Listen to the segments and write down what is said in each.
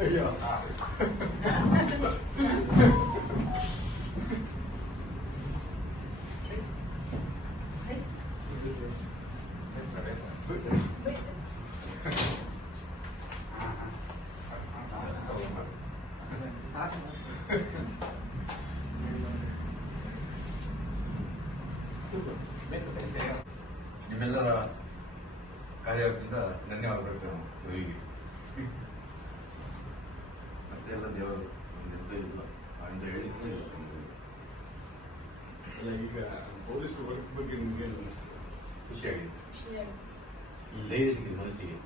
ಅಯ್ಯೋ ನಿಮ್ಮೆಲ್ಲರ ಕಾರ್ಯದಿಂದ ಧನ್ಯವಾದಗಳು ನಾವು ಶಿವಿಗೆ ಮತ್ತೆ ಎಲ್ಲ ದೇವರು ಎಂತ ಇಲ್ಲ ಅಂತ ಹೇಳಿದ್ರೆ ಇಲ್ಲ. ಅಲ್ಲ ಈಗ ಪೊಲೀಸ್ ವರ್ಕ್ ಬಗ್ಗೆ ನಿಮ್ಗೆ? ಖುಷಿಯಾಗಿದೆ ಧೈರ್ಯ ಸಿಕ್ಕಿದೆ ಮನಸ್ಸಿಗೆ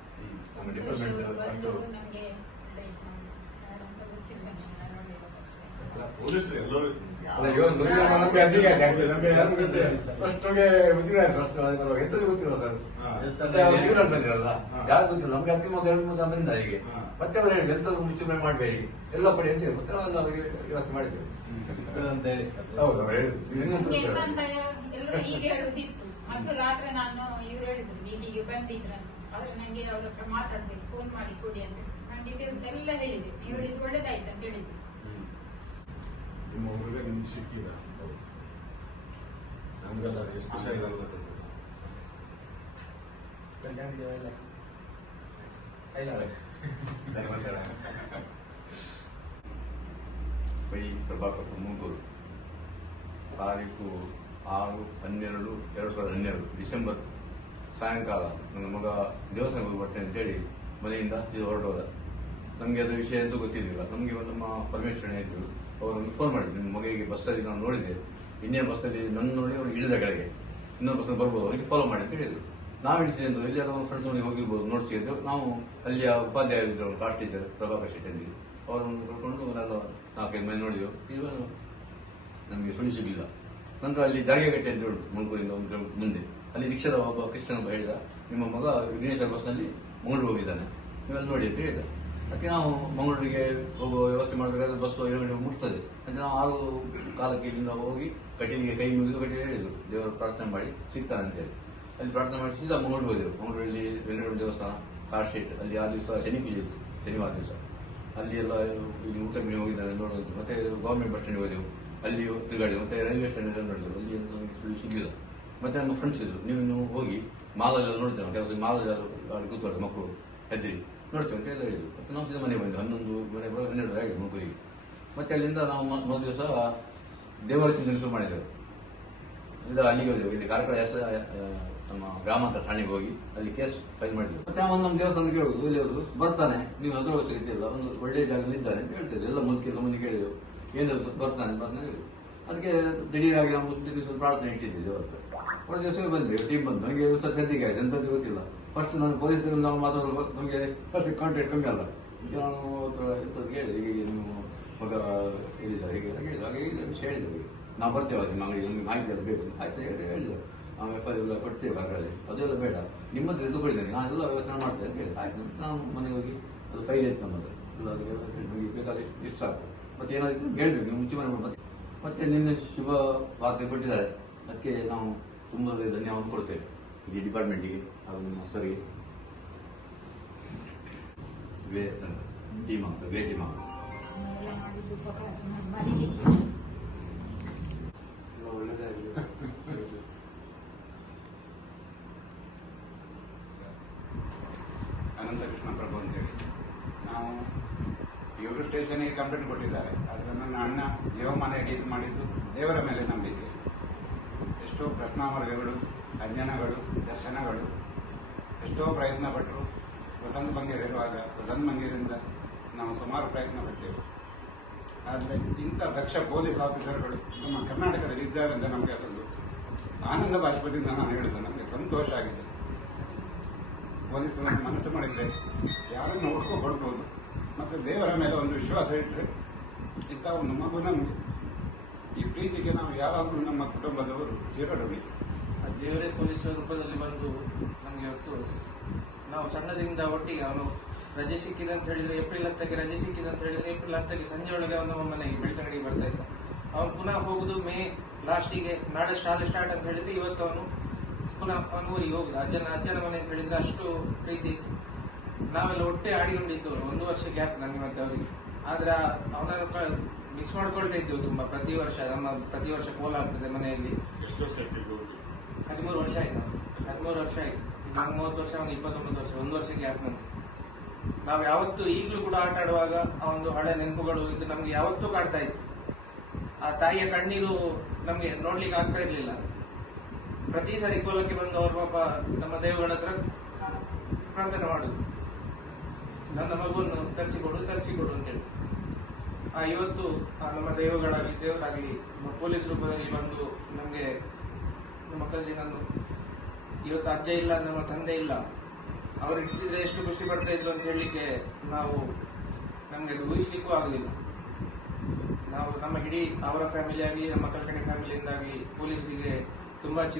ನಮ್ಮ ಡಿಪಾರ್ಟ್ಮೆಂಟ್ ಬಂದು ನಮ್ಗೆ ಡೇಟ್ ಮಾಡಿ ಯಾರಂತ ಗೊತ್ತಿಲ್ಲ ನನಗೆ, ನಾನು ನೋಡ್ಲಿಲ್ಲ first time. ಅಲ್ಲ ಪೊಲೀಸರು ಎಲ್ಲರೂ ಅಲ್ಲ ಇವಾಗ ಸುಮ್ಮನೆ ನಮಗೆ ಅಧಿಕ ಆಯ್ತು actually. ನಮಗೆ ಯಾರು ಗೊತ್ತಿಲ್ಲ ಫಸ್ಟ್ ನಮಗೆ ಗೊತ್ತಿಲ್ಲ ಫಸ್ಟ್ ಎಂತದ್ದು ಗೊತ್ತಿಲ್ಲ ಸರ್. ಅವ್ರು ಬಂದಿರಲ್ಲ ಯಾರು ಗೊತ್ತಿಲ್ಲ ನಮ್ಗೆ ಅದಕ್ಕೆ ಮೊದಲು ಎರಡು ಮೂರು ಹೀಗೆ ಮತ್ತೆ ಅವ್ರು ಹೇಳಿ ಎಂತದ್ದು ಮುಚ್ಚುಮೆ ಮಾಡಬೇಡಿ ಎಲ್ಲ ಪಡಿ ಅಂತ ಹೇಳಿ. ಮತ್ತೆ ನಾವೆಲ್ಲ ಅವರಿಗೆ ವ್ಯವಸ್ಥೆ ಮಾಡಿದ್ದೇವೆ ಅಂತ ಹೇಳಿ ಹೌದು ಅವ್ರು ಮತ್ತು ರಾತ್ರಿ ನಾನು ಇವ್ರು ಹೇಳಿದ್ರು ಆದ್ರೆ ನಂಗೆ ಅವ್ರ ಹತ್ರ ಮಾತಾಡ್ಬೇಕು ಫೋನ್ ಮಾಡಿ ಕೊಡಿ ಅಂತ ಡೀಟೇಲ್ಸ್ ಎಲ್ಲ ಹೇಳಿದೆ ನೀವು ಹೇಳಿದ್ದು ಒಳ್ಳೇದಾಯ್ತು ಅಂತ ಹೇಳಿದ್ರು ನಿಮ್ಮ ಹುಡುಗ ನಿಮ್ಗೆ ಸಿಕ್ಕಿದ? ನಮ್ಗೆಲ್ಲ ಎಸ್ಪೆಷಲ್ ವೈ ಪ್ರಭಾಕರ್ ಮುಂಗೂರು ತಾರೀಕು ಆರು ಹನ್ನೆರಡು ಎರಡು ಸಾವಿರದ ಹನ್ನೆರಡು ಡಿಸೆಂಬರ್ ಸಾಯಂಕಾಲ. ನನ್ನ ಮಗ ದೇವಸ್ಥಾನಕ್ಕೆ ಹೋಗಿ ಬರ್ತೇನೆ ಅಂತೇಳಿ ಮನೆಯಿಂದ ಇದು ಹೊರಟೋದ ನಮಗೆ ಅದರ ವಿಷಯ ಅಂತೂ ಗೊತ್ತಿರಲಿಲ್ಲ. ನಮಗೆ ನಮ್ಮ ಪರಮೇಶ್ವರನೇ ಇದ್ದರು ಅವರನ್ನು ಫೋನ್ ಮಾಡಿದ್ರು. ನಿಮ್ಮ ಮಗಳಿಗೆ ಬಸ್ಸಲ್ಲಿ ನಾನು ನೋಡಿದೆ ಇನ್ನೇ ಬಸ್ಸಲ್ಲಿ ನನ್ನ ನೋಡಿ ಅವರು ಇಳಿದ ಕೆಳಗೆ. ಇನ್ನೊಂದು ಬಸ್ ಬರ್ಬೋದು. ಅವರಿಗೆ ಫಾಲೋ ಮಾಡಿ ಅಂತ ಹೇಳಿದರು. ನಾವು ಇಳಿಸಿದೆ ಅಂತ ಎಲ್ಲಿ ಒಂದು ಫ್ರೆಂಡ್ಸ್ ಮನೆಗೆ ಹೋಗಿರ್ಬೋದು ನೋಡಿಸಿದ್ರು ನಾವು ಅಲ್ಲಿಯ ಉಪಾಧ್ಯಾಯರಿದ್ದರು ಕ್ಲಾಸ್ ಟೀಚರ್ ಪ್ರಭಾಕರ್ ಶೆಟ್ಟಿ ಅಂತ ಅವರನ್ನು ಕರ್ಕೊಂಡು ನಾವೆಲ್ಲ ನಾಲ್ಕೈದು ಮನೆ ನೋಡಿದೆವು. ಇವನು ನಮಗೆ ಸುಳ್ಳು ಸಿಗಲಿಲ್ಲ. ನಂತರ ಅಲ್ಲಿ ದಾರಿಗಟ್ಟೆ ಅಂತ ಉಂಟು, ಮಂಗಳೂರಿಂದ ಒಂದು ಮುಂದೆ. ಅಲ್ಲಿ ರಿಕ್ಷಾದ ಒಬ್ಬ ಕ್ರಿಶ್ಚಿಯನ್ ಹೇಳಿದ, ನಿಮ್ಮ ಮಗ ವಿಘ್ನೇಶ್ವರ ಬಸ್ನಲ್ಲಿ ಮಂಗಳೂರು ಹೋಗಿದ್ದಾನೆ. ನೀವೆಲ್ಲ ನೋಡಿ ಅಂತ ಹೇಳಿದ. ಅದಕ್ಕೆ ನಾವು ಮಂಗಳೂರಿಗೆ ಹೋಗುವ ವ್ಯವಸ್ಥೆ ಮಾಡಬೇಕಾದ್ರೆ ಬಸ್ ಏಳು ಮುಟ್ತದೆ. ಅಂತ ನಾವು ಆರು ಕಾಲಕ್ಕೆ ಇಲ್ಲಿಂದ ಹೋಗಿ ಕಟೀಲಿಗೆ ಕೈ ಮುಗಿದು ಕಟೀಲಿ ಹೇಳಿದ್ರು. ದೇವರ ಪ್ರಾರ್ಥನೆ ಮಾಡಿ ಸಿಗ್ತಾರೆ ಅಂತೇಳಿ ಅಲ್ಲಿ ಪ್ರಾರ್ಥನೆ ಮಾಡಿ ಸೀದಾ ಮಂಗಳೂರು ಹೋದೆವು. ಮಂಗಳೂರಲ್ಲಿ ವೆಂಕಟೇಶ್ವರ ದೇವಸ್ಥಾನ, ಕಾರ್ ಸ್ಟ್ರೀಟ್. ಅಲ್ಲಿ ಆ ದಿವಸ ಶನಿ ಪೂಜೆ ಇತ್ತು, ಶನಿವಾರ ದಿವಸ. ಅಲ್ಲಿ ಎಲ್ಲ ಇಲ್ಲಿ ಊಟ ಮೀನು ಹೋಗಿದ್ದಾರೆ, ನೋಡೋದು. ಮತ್ತೆ ಗೌರ್ಮೆಂಟ್ ಬಸ್ ಸ್ಟ್ಯಾಂಡ್ ಹೋದೆವು. ಅಲ್ಲಿ ತಿರುಗಾಡಿ ಮತ್ತೆ ರೈಲ್ವೆ ಸ್ಟ್ಯಾಂಡ್ ಎಲ್ಲ ನೋಡಿದೆವು. ಅಲ್ಲಿ ಸುಳ್ಳು ಸಿಗಲಿಲ್ಲ. ಮತ್ತೆ ನಮ್ಮ ಫ್ರೆಂಡ್ಸ್ ಇದ್ರು. ನೀವು ಹೋಗಿ ಮಾಲಲ್ಲೆಲ್ಲ ನೋಡ್ತೇವೆ. ಕೆಲಸ ಮಾಲಲ್ಲಿ ಕೂತ್ಕೊಳ್ಳಿ ಮಕ್ಕಳು, ಹೆದ್ರಿ. ನೋಡ್ತೇವೆ ಅಂತ ಎಲ್ಲ ಹೇಳಿದ್ರು. ಮತ್ತೆ ನಾವು ಸೀದಾ ಮನೆ ಬಂದು. ಹನ್ನೊಂದು ಮನೆ ಬರೋ ಹನ್ನೆರಡು ಆಗಿದೆ ಮಕ್ಕಳಿಗೆ ಮತ್ತೆ ಅಲ್ಲಿಂದ ನಾವು ಮೊದಲು ದಿವಸ ದೇವರ ಚಿಂತನೆ ಶುರು ಮಾಡಿದೆವು. ಇದು ಅಲ್ಲಿಗೆ ಹೋದೆವು. ಇಲ್ಲಿ ಕಾರ್ಕಳ ಎಸ್ ನಮ್ಮ ಗ್ರಾಮಾಂತರ ಠಾಣೆಗೆ ಹೋಗಿ ಅಲ್ಲಿ ಕೇಸ್ ಫೈಲ್ ಮಾಡಿದ್ವಿ. ಮತ್ತೆ ಒಂದು ನಮ್ಮ ದೇವಸ್ಥಾನ ಕೇಳುದು ಇಲ್ಲಿ ಅವರು ಬರ್ತಾನೆ. ನೀವು ಹತ್ರ ಸಿಗುತ್ತಿಲ್ಲ ಒಂದು ಒಳ್ಳೆ ಜಾಗದಲ್ಲಿ ಇದ್ದಾನೆ ಅಂತ ಹೇಳ್ತಿದ್ರು. ಎಲ್ಲ ಮುಂದೆ ಮುಂದೆ ಕೇಳಿದೆವು. ಏನು ಬರ್ತಾನೆ ಬರ್ತಾನೆ ಅದಕ್ಕೆ ದಿಢೀರಾಗಿ ನಾವು ಪ್ರಾರ್ಥನೆ ಇಟ್ಟಿದ್ವಿ ದೇವರ ಒಳ್ಳೆ ದಿವಸ ಬಂದ್ವಿ. ಟೀಮ್ ಬಂದು. ನನಗೆ ಸದ್ದಿಗೆ ಆಯ್ತು. ಎಂತದ್ದು ಗೊತ್ತಿಲ್ಲ. ಫಸ್ಟ್ ನಾನು ಪೊಲೀಸರಿಂದ ನಾವು ಮಾತಾಡೋದು ನಮಗೆ ಕಾಂಟ್ಯಾಕ್ಟ್ ಕಮ್ಮಿ ಅಲ್ಲ. ಈಗ ನಾನು ಅವ್ರ ಕೇಳಿ ಹೀಗೆ ನೀವು ಮಗ ಹೇಳಿದ, ಹೀಗೆ ಹೇಳಿದ, ಹಾಗೆ ವಿಷಯ ಹೇಳಿದ್ರು ಅವ್ರಿಗೆ. ನಾವು ಬರ್ತೇವೆ ನಿಮ್ಮ ನಮಗೆ ನಮಗೆ ಮಾಹಿತಿ ಅದು ಬೇಕು. ಆಯ್ತು, ಹೇಳಿ ಹೇಳಿದ್ರು ನಾವು ಎಫ್ ಐ ಎಲ್ಲ ಕೊಡ್ತೇವೆ, ಅದರಲ್ಲಿ. ಅದೆಲ್ಲ ಬೇಡ. ನಿಮ್ಮ ಹತ್ರ ತಗೊಳ್ಳಿದ್ದೇನೆ ನಾನು ಎಲ್ಲ ವ್ಯವಸ್ಥೆ ಮಾಡ್ತೇನೆ ಅಂತ ಹೇಳಿದೆ. ಆಯ್ತು ನಾನು ಮನೆಗೆ ಹೋಗಿ ಅದು ಫೈಲ್ ಇತ್ತು ನಮ್ಮದು ಎಲ್ಲ ಅದಕ್ಕೆ ನಮಗೆ ಬೇಕಾದ್ರೆ ಇಷ್ಟು ಸಾಕು. ಮತ್ತೆ ಏನಾದರೂ ಹೇಳಬೇಕು. ನೀವು ಮುಂಚೆ ಮನೆ ಮತ್ತೆ ಮತ್ತೆ ನಿನ್ನೆ ಶುಭ ವಾರ್ತೆ ಕೊಟ್ಟಿದ್ದಾರೆ. ಅದಕ್ಕೆ ನಾವು ತುಂಬ ಧನ್ಯವಾದ ಕೊಡ್ತೇವೆ. ಇಡೀ ಡಿಪಾರ್ಟ್ಮೆಂಟಿಗೆ, ಹಾಗೂ ನಮ್ಮ ವೇ ಟೀಮ್ ಅಂತ, ವೇ ಟೀಮ್ ಅಂತ. ಅನಂತ ಕೃಷ್ಣ ಪ್ರಭು ಅಂತೇಳಿ ನಾವು ಇವರು ಸ್ಟೇಷನ್ಗೆ ಕಂಪ್ಲೇಂಟ್ ಕೊಟ್ಟಿದ್ದಾರೆ. ಆದರೆ ನನ್ನ ಅಣ್ಣ ಜೀವಮಾನ ಇದು ಮಾಡಿದ್ದು ದೇವರ ಮೇಲೆ ನಂಬಿಕೆ. ಎಷ್ಟೋ ಪ್ರಶ್ನಾವರ್ಗಗಳು ಅಂಜನಗಳು ದರ್ಶನಗಳು, ಎಷ್ಟೋ ಪ್ರಯತ್ನ ಪಟ್ಟರು ವಸಂತ ಬಂಗೇರ್ ಇರುವಾಗ, ವಸಂತ ಬಂಗೇರಿಂದ ನಾವು ಸುಮಾರು ಪ್ರಯತ್ನ ಪಟ್ಟೆವು. ಆದರೆ ಇಂಥ ದಕ್ಷ ಪೊಲೀಸ್ ಆಫೀಸರ್ಗಳು ನಮ್ಮ ಕರ್ನಾಟಕದಲ್ಲಿ ಇದ್ದಾರೆ ಅಂತ ನಮಗೆ ಅದೊಂದು ಆನಂದ ಬಾಷ್ಪದಿಂದ ನಾನು ಹೇಳಿದೆ ನಮಗೆ ಸಂತೋಷ ಆಗಿದೆ. ಪೊಲೀಸರು ಮನಸ್ಸು ಮಾಡಿದರೆ ಯಾರನ್ನು ಹೊರಬಹುದು ಮತ್ತು ದೇವರ ಮೇಲೆ ಒಂದು ವಿಶ್ವಾಸ ಇಟ್ಟರೆ ಇಂಥ ಒಂದು ಮಗು ನಮಗೆ ಈ ಪ್ರೀತಿಗೆ ನಾವು ಯಾವಾಗಲೂ ನಮ್ಮ ಕುಟುಂಬದವರು ಚಿರಋಣಿ ಆ ದೇವರೇ ಪೊಲೀಸರ ರೂಪದಲ್ಲಿ ಬಂದು ನಮಗೆ ಇವತ್ತು ನಾವು ಸಣ್ಣದಿಂದ ಒಟ್ಟಿಗೆ ಅವನು ರಜೆ ಸಿಕ್ಕಿದೆ ಅಂತ ಹೇಳಿದ್ರೆ ಏಪ್ರಿಲ್ ಹತ್ತಕ್ಕೆ ರಜೆ ಸಿಕ್ಕಿದೆ ಅಂತ ಹೇಳಿದ್ರೆ ಏಪ್ರಿಲ್ ಹತ್ತಕ್ಕೆ ಸಂಜೆ ಒಳಗೆ ಅವನು ನಮ್ಮ ಮನೆಗೆ ಬೆಳ್ತಂಗಡಿಗೆ ಬರ್ತಾ ಇದ್ದ. ಅವನು ಪುನಃ ಹೋಗುದು ಮೇ ಲಾಸ್ಟಿಗೆ, ನಾಳೆ ಸ್ಟಾಲ್ ಸ್ಟಾರ್ಟ್ ಅಂತ ಹೇಳಿದ್ರೆ ಇವತ್ತು ಅವನು ಪುನಃ ಅವನು ಊರಿಗೆ ಹೋಗುದು. ಅಜ್ಜನ ಅಜ್ಜನ ಮನೆ ಅಂತ ಹೇಳಿದ್ರೆ ಅಷ್ಟು ಪ್ರೀತಿ. ನಾವೆಲ್ಲ ಒಟ್ಟೆ ಆಡಿಕೊಂಡಿದ್ದು ಒಂದು ವರ್ಷ ಗ್ಯಾಪ್ ನನಗೆ ಮತ್ತೆ ಅವರಿಗೆ. ಆದ್ರೆ ಅವನನ್ನು ಮಿಸ್ ಮಾಡ್ಕೊಳ್ತಾ ಇದ್ದೆವು ತುಂಬಾ ಪ್ರತಿ ವರ್ಷ ನಮ್ಮ ಪ್ರತಿ ವರ್ಷ ಕೋಲ ಆಗ್ತದೆ ಮನೆಯಲ್ಲಿ. ಎಷ್ಟು ವರ್ಷ ಹದಿಮೂರು ವರ್ಷ ಆಯ್ತು. ಹದಿಮೂರು ವರ್ಷ ಆಯ್ತು. ನಾನು ಮೂವತ್ತು ವರ್ಷ ಅವನು ಇಪ್ಪತ್ತೊಂಬತ್ತು ವರ್ಷ ಒಂದು ವರ್ಷಕ್ಕೆ ಯಾಕೆ ನಾವು ಯಾವತ್ತು ಈಗಲೂ ಕೂಡ ಆಟ ಆಡುವಾಗ ಆ ಒಂದು ಹಳೆ ನೆನಪುಗಳು ಇದು ನಮ್ಗೆ ಯಾವತ್ತೂ ಕಾಡ್ತಾ ಇತ್ತು. ಆ ತಾಯಿಯ ಕಣ್ಣೀರು ನಮ್ಗೆ ನೋಡ್ಲಿಕ್ಕೆ ಆಗ್ತಾ ಇರ್ಲಿಲ್ಲ. ಪ್ರತಿ ಸಾರಿ ಕೋಲಕ್ಕೆ ಬಂದು ಅವ್ರ ಪಾಪ ನಮ್ಮ ದೇವಗಳ ಹತ್ರ ಪ್ರಾರ್ಥನೆ ಮಾಡುದು. ನನ್ನ ಮಗುವನ್ನು ತರಿಸಿಕೊಡು ತರಿಸಿಕೊಡು ಅಂತೇಳಿ ಆ ಇವತ್ತು ನಮ್ಮ ದೈವಗಳಾಗಲಿ ದೇವರಾಗಲಿ ನಮ್ಮ ಪೊಲೀಸ್ ರೂಪದಲ್ಲಿ ಬಂದು ನಮಗೆ ನಮ್ಮ ಕಸಿನನ್ನು ಇವತ್ತು ಅಜ್ಜ ಇಲ್ಲ, ನಮ್ಮ ತಂದೆ ಇಲ್ಲ ಅವರು ಇಷ್ಟಿದ್ರೆ ಎಷ್ಟು ಖುಷಿ ಪಡ್ತಾ ಇದ್ರು ಅಂತ ಹೇಳಲಿಕ್ಕೆ ನಾವು ನಮಗೆ ಅದು ಊಹಿಸ್ಲಿಕ್ಕೂ ಆಗಲಿಲ್ಲ ನಾವು ನಮ್ಮ ಇಡೀ ಅವರ ಫ್ಯಾಮಿಲಿ ಆಗಲಿ ನಮ್ಮ ಕಲ್ಕಣಿ ಫ್ಯಾಮಿಲಿಯಿಂದಾಗಲಿ ಪೊಲೀಸರಿಗೆ ತುಂಬಾ ಚಿರ